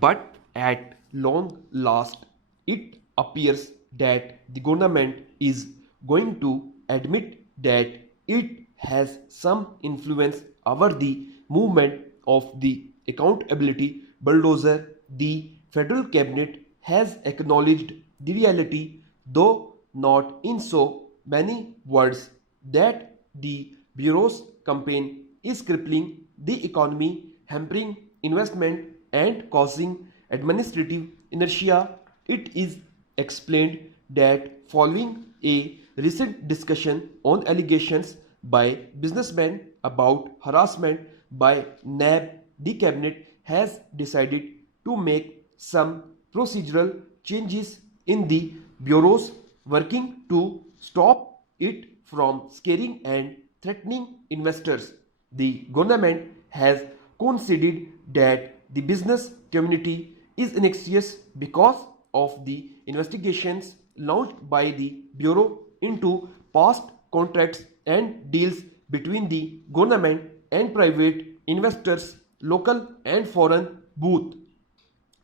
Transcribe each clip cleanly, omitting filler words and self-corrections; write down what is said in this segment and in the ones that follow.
But at long last, it appears that the government is going to admit that it has some influence over the movement of the accountability bulldozer. The federal cabinet has acknowledged the reality, though not in so many words, that the Bureau's campaign is crippling the economy, hampering investment, and causing administrative inertia. It is explained that following a recent discussion on allegations by businessmen about harassment by NAB, the cabinet has decided to make some procedural changes in the bureaus, working to stop it from scaring and threatening investors. The government has conceded that the business community is anxious because of the investigations launched by the Bureau into past contracts and deals between the government and private investors, local and foreign both.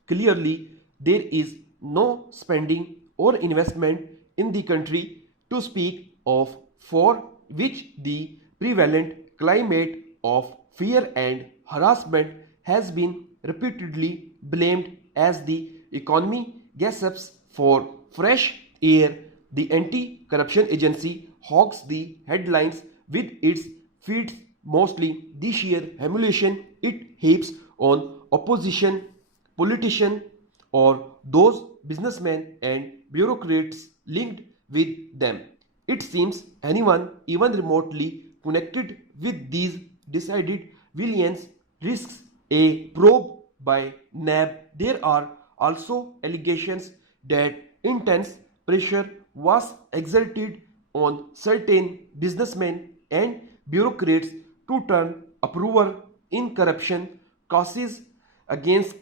Clearly, there is no spending or investment in the country to speak of, for which the prevalent climate of fear and harassment has been repeatedly blamed as the economy gasps for fresh air. The anti-corruption agency hogs the headlines with its feats, mostly the sheer humiliation it heaps on opposition, politicians, or those businessmen and bureaucrats linked with them. It seems anyone even remotely connected with these decided villains risks a probe by NAB. There are also allegations that intense pressure was exerted on certain businessmen and bureaucrats to turn approval in corruption cases against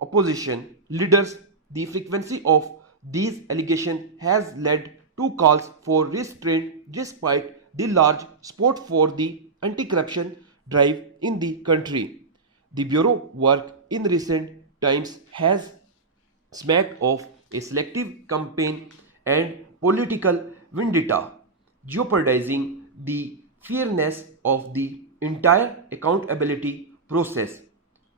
opposition leaders. The frequency of these allegations has led to calls for restraint despite the large support for the anti-corruption drive in the country. The Bureau work in recent times has smacked of a selective campaign and political vendetta, jeopardizing the fairness of the entire accountability process.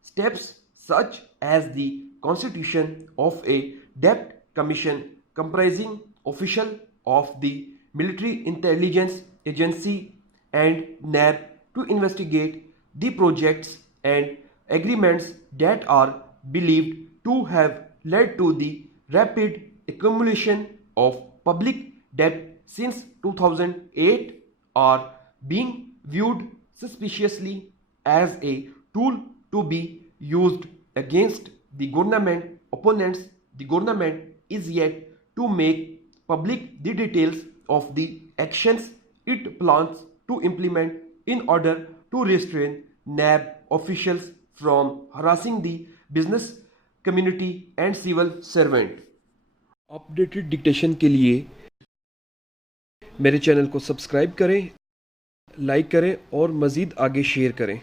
Steps such as the constitution of a debt commission comprising officials of the Military Intelligence Agency and NAB to investigate the projects and agreements that are believed to have led to the rapid accumulation of public debt since 2008 are being viewed suspiciously as a tool to be used against the government opponents. The government is yet to make public the details of the actions it plans to implement in order to restrain NAB officials from harassing the business community and civil servant. Updated dictation के लिए मेरे channel को subscribe करें, like करें और मज़ीद आगे share करें।